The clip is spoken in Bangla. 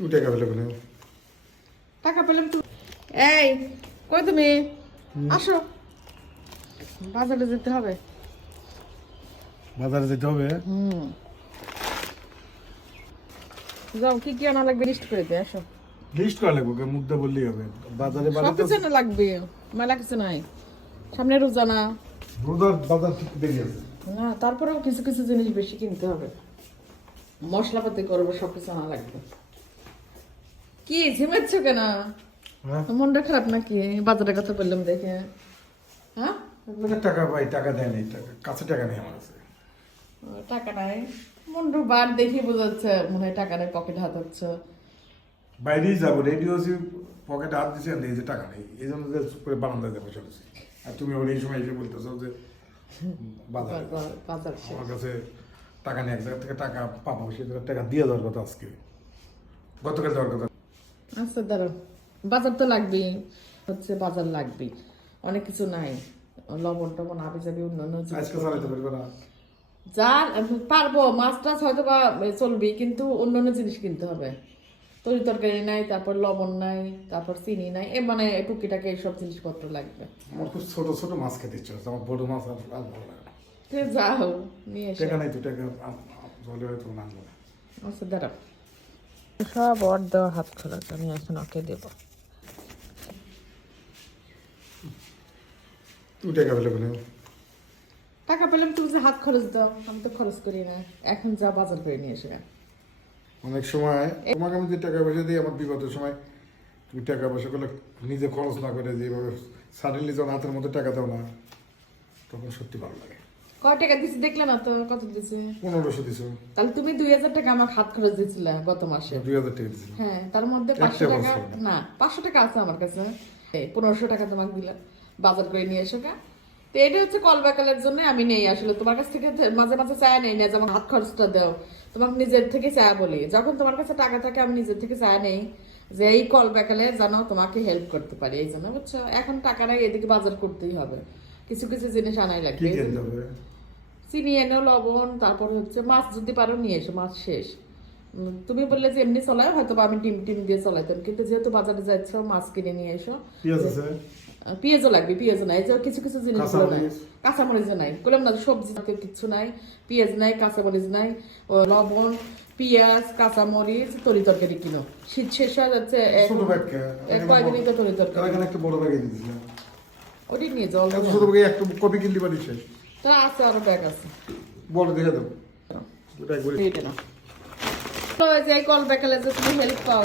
টাকা পেলে কোনে টাকা পেলাম তুমি এই কই তুমি? আসো। বাজারে যেতে হবে। বাজারে যেতে হবে? হুম। যাও কি কি আনা লাগবে লিস্ট করে আসো। লিস্ট করা লাগবে মুখটা বললেই হবে। বাজারে সব কিছু না লাগবে মেলা কিছু নাই। সামনে রোজানা রোজার বাজার ঠিক দেরি আছে। না তারপরেও কিছু কিছু জিনিস বেশি কিনতে হবে। মশলাপাতি করব সব কিছু আনা লাগবে। কি ঝিমাচ্ছ কেন? হ্যাঁ? মনটা খারাপ নাকি? বাজারের কথা বললাম দেখে। হ্যাঁ? টাকা পাই টাকা দেয় নাই টাকা কাছে টাকা নেই আমার কাছে। টাকা নাই। মন্ডু বার দেখে বোঝাচ্ছে মনে হয় টাকা নেই পকেট হাত হচ্ছে। বাইরেই যাব রেডিও পকেটে হাত দিচ্ছে এই যে টাকা নেই। এই জন্য চুপ করে বারান্দায় যাব চলেছি আর তুমি আবার এই সময় এসে বলতেছো যে বাজার। আমার কাছে টাকা নেই এক জায়গা থেকে টাকা পাবো সে টাকা দিয়ে দেওয়ার কথা আজকে। গতকাল দেওয়ার কথা। আচ্ছা দাঁড়াও। বাজার তো লাগবেই। হচ্ছে বাজার লাগবেই। অনেক কিছু নাই। লবণ টবণ আবি যাবি অন্যান্য চালাইতে পারবে মাছ টাছ হয়তো বা চলবি কিন্তু অন্যান্য জিনিস কিনতে হবে। তরি তরকারি নাই তারপর লবণ নাই তারপর চিনি নাই এ মানে টুকিটাকে এইসব জিনিসপত্র লাগবে। আমার খুব ছোট ছোট মাছ খেতে ইচ্ছে আমার বড় মাছ আর ভালো লাগে যাও নিয়ে এসো। টাকা নাই তো টাকা জলে হয়তো না। আচ্ছা দাঁড়াও। সব অর দেওয়া হাত খরচ আমি এখন ওকে দেবো। তুই টাকা পেলে টাকা পেলাম তুমি যে হাত খরচ দাও আমি তো খরচ করি না। এখন যা বাজার করে নিয়ে এসে অনেক সময় তোমাকে আমি যে টাকা পয়সা দিই আমার বিপদের সময় তুমি টাকা পয়সা করলে নিজে খরচ না করে যেভাবে সাডেনলি যখন হাতের মধ্যে টাকা দাও না তখন সত্যি ভালো লাগে। কয় টাকা দিছি? দেখলে না তো কত দিছি? পনেরোশো দিছো। তাহলে তুমি দুই হাজার টাকা আমার হাত খরচ দিয়েছিলে গত মাসে। দুই হাজার টাকা দিছো। হ্যাঁ তার মধ্যে পাঁচশো টাকা না পাঁচশো টাকা আছে আমার কাছে। পনেরোশো টাকা তোমাকে দিলাম। বাজার করে নিয়ে এসো তো এটা হচ্ছে কল জন্য আমি নেই আসলে। তোমার কাছ থেকে মাঝে মাঝে চায়া নেই না যেমন হাত খরচটা দাও। তোমাকে নিজের থেকে চায়া বলি। যখন তোমার কাছে টাকা থাকে আমি নিজের থেকে চায়া নেই যে এই কল বাকালে যেন তোমাকে হেল্প করতে পারি। এই জন্য বুঝছ? এখন টাকা নাই এদিকে বাজার করতেই হবে। কিছু কিছু জিনিস আনাই লাগবে। চিনি এনেও লবণ তারপর হচ্ছে মাছ যদি পারো নিয়ে এসো মাছ শেষ। তুমি বললে যে এমনি চলায় হয়তো আমি ডিম টিম দিয়ে চলাইতাম। কিন্তু যেহেতু বাজারে যাচ্ছ মাছ কিনে নিয়ে এসো। পেঁয়াজ পেঁয়াজও লাগবে পেঁয়াজও নাই। যে কিছু কিছু জিনিস নাই। কাঁচামরিচ? নাই। বললাম না সবজি কিছু নাই। পেঁয়াজ নাই কাঁচামরিচ নাই। লবণ পেঁয়াজ কাঁচামরিচ তরি তরকারি কিনো। শীত শেষ হয়ে যাচ্ছে কয়দিনই তো তরি তরকারি। ওটি নিয়ে এত ছোট একটা কপি কিনতে পারি শেষ। তা আছে আরও ব্যাগ আছে। বড় দেখে দেবো ব্যাগ বলে না তো যে কল ব্যাকালে যে তুমি হেল্প পাও